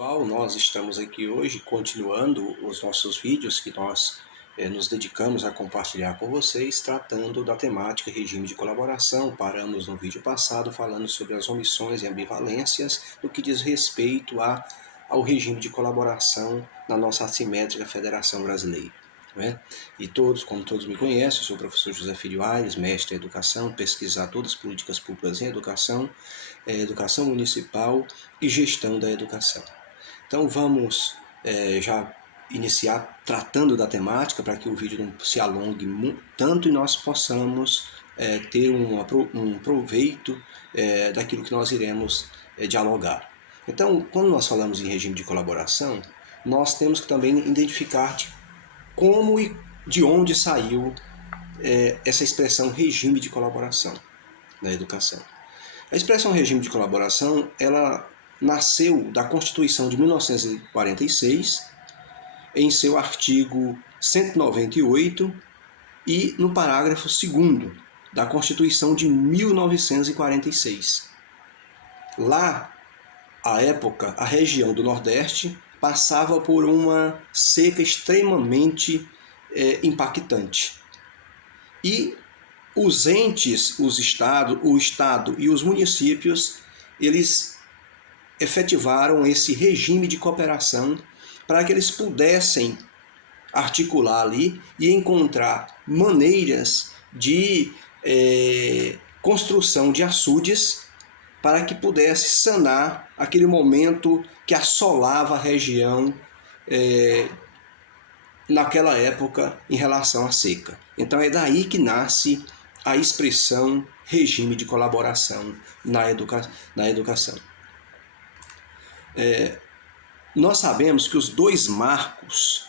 Pessoal, nós estamos aqui hoje continuando os nossos vídeos que nós nos dedicamos a compartilhar com vocês, tratando da temática regime de colaboração. Paramos no vídeo passado falando sobre as omissões e ambivalências do que diz respeito ao regime de colaboração na nossa assimétrica Federação Brasileira. E como todos me conhecem, eu sou o professor José Filho Aires, mestre em educação, pesquisador das políticas públicas em educação, educação municipal e gestão da educação. Então vamos já iniciar tratando da temática para que o vídeo não se alongue tanto e nós possamos ter um proveito daquilo que nós iremos dialogar. Então, quando nós falamos em regime de colaboração, nós temos que também identificar como e de onde saiu essa expressão regime de colaboração na educação. A expressão regime de colaboração, ela nasceu da Constituição de 1946, em seu artigo 198 e no parágrafo 2º da Constituição de 1946. Lá, à época, a região do Nordeste passava por uma seca extremamente impactante. E os entes, o Estado e os municípios, eles efetivaram esse regime de cooperação para que eles pudessem articular ali e encontrar maneiras de construção de açudes para que pudesse sanar aquele momento que assolava a região naquela época em relação à seca. Então é daí que nasce a expressão regime de colaboração na educação. Nós sabemos que os dois marcos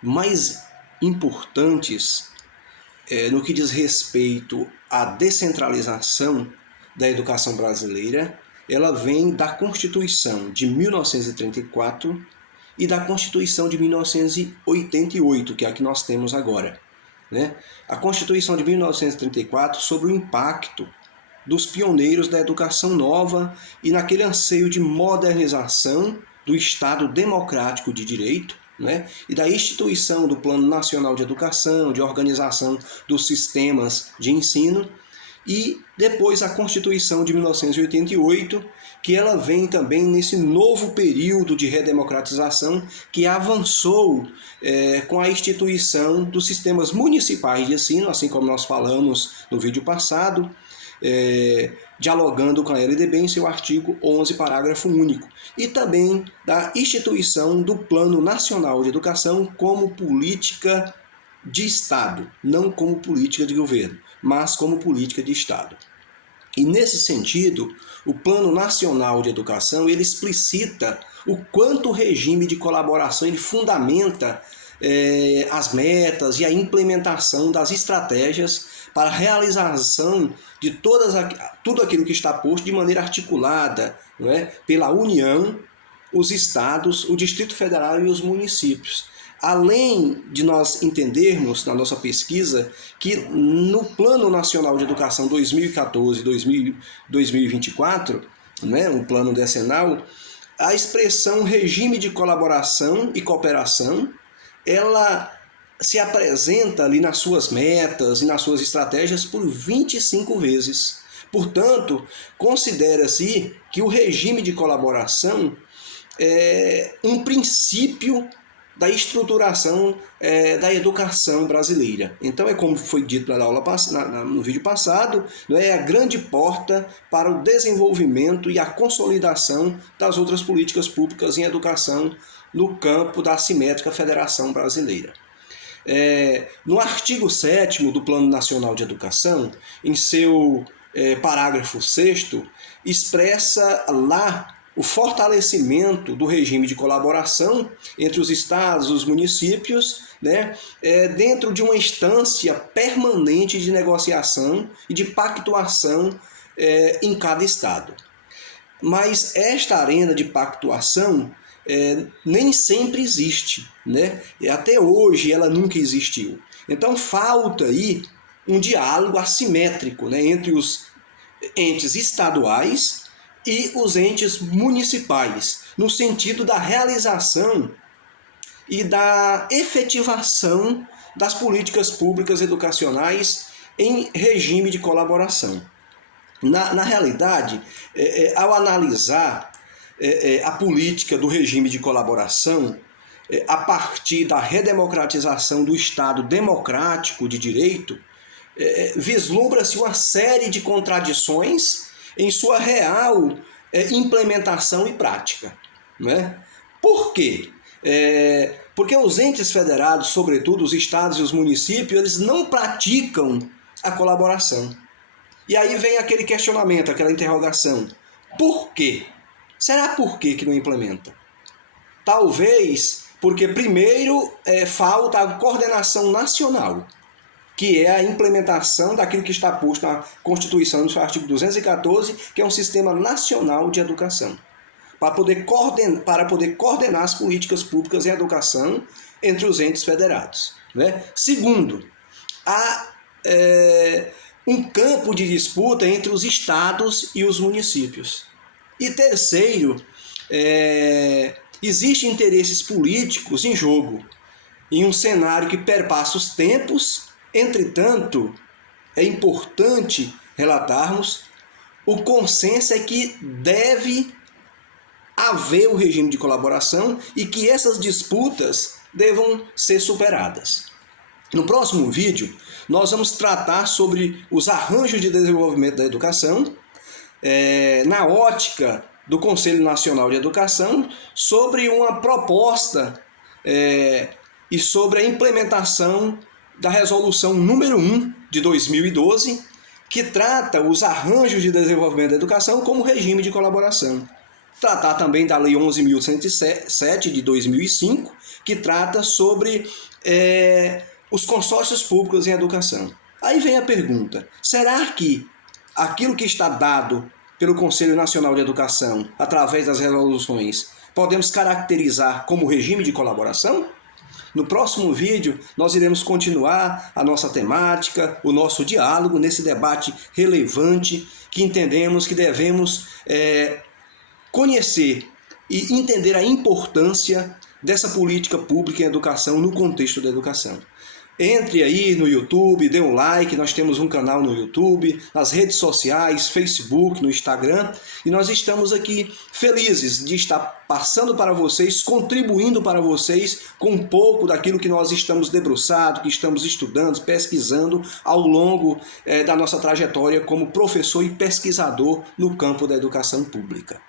mais importantes no que diz respeito à descentralização da educação brasileira, ela vem da Constituição de 1934 e da Constituição de 1988, que é a que nós temos agora. A Constituição de 1934 sobre o impacto dos pioneiros da educação nova e naquele anseio de modernização do Estado democrático de direito, e da instituição do Plano Nacional de Educação, de organização dos sistemas de ensino, e depois a Constituição de 1988, que ela vem também nesse novo período de redemocratização que avançou com a instituição dos sistemas municipais de ensino, assim como nós falamos no vídeo passado, dialogando com a LDB em seu artigo 11, parágrafo único, e também da instituição do Plano Nacional de Educação como política de Estado, não como política de governo, mas como política de Estado. E nesse sentido, o Plano Nacional de Educação, ele explicita o quanto o regime de colaboração ele fundamenta as metas e a implementação das estratégias para a realização de tudo aquilo que está posto de maneira articulada, pela União, os estados, o Distrito Federal e os municípios. Além de nós entendermos, na nossa pesquisa, que no Plano Nacional de Educação 2014-2024, um plano decenal, a expressão regime de colaboração e cooperação, ela se apresenta ali nas suas metas e nas suas estratégias por 25 vezes. Portanto, considera-se que o regime de colaboração é um princípio da estruturação da educação brasileira. Então, como foi dito na aula no vídeo passado, é a grande porta para o desenvolvimento e a consolidação das outras políticas públicas em educação no campo da assimétrica Federação Brasileira. No artigo 7º do Plano Nacional de Educação, em seu parágrafo 6º, expressa lá o fortalecimento do regime de colaboração entre os estados e os municípios, dentro de uma instância permanente de negociação e de pactuação em cada estado. Mas esta arena de pactuação nem sempre existe, E até hoje ela nunca existiu. Então falta aí um diálogo assimétrico, entre os entes estaduais e os entes municipais, no sentido da realização e da efetivação das políticas públicas educacionais em regime de colaboração. Na realidade, ao analisar a política do regime de colaboração, a partir da redemocratização do Estado democrático de direito, vislumbra-se uma série de contradições em sua real implementação e prática. Não é? Por quê? Porque os entes federados, sobretudo os estados e os municípios, eles não praticam a colaboração. E aí vem aquele questionamento, aquela interrogação. Por quê? Será por quê que não implementa? Talvez porque primeiro falta a coordenação nacional, que é a implementação daquilo que está posto na Constituição, no seu artigo 214, que é um sistema nacional de educação, para poder coordenar as políticas públicas em educação entre os entes federados. Né? Segundo, há um campo de disputa entre os estados e os municípios. E terceiro, existem interesses políticos em jogo, em um cenário que perpassa os tempos. Entretanto, é importante relatarmos, o consenso é que deve haver o regime de colaboração e que essas disputas devam ser superadas. No próximo vídeo, nós vamos tratar sobre os arranjos de desenvolvimento da educação, na ótica do Conselho Nacional de Educação, sobre uma proposta e sobre a implementação da Resolução número 1 de 2012, que trata os arranjos de desenvolvimento da educação como regime de colaboração. Tratar também da Lei 11.107 de 2005, que trata sobre os consórcios públicos em educação. Aí vem a pergunta, será que aquilo que está dado pelo Conselho Nacional de Educação, através das resoluções, podemos caracterizar como regime de colaboração? No próximo vídeo, nós iremos continuar a nossa temática, o nosso diálogo nesse debate relevante que entendemos que devemos conhecer e entender a importância dessa política pública em educação no contexto da educação. Entre aí no YouTube, dê um like, nós temos um canal no YouTube, nas redes sociais, Facebook, no Instagram, e nós estamos aqui felizes de estar passando para vocês, contribuindo para vocês com um pouco daquilo que nós estamos debruçados, que estamos estudando, pesquisando ao longo da nossa trajetória como professor e pesquisador no campo da educação pública.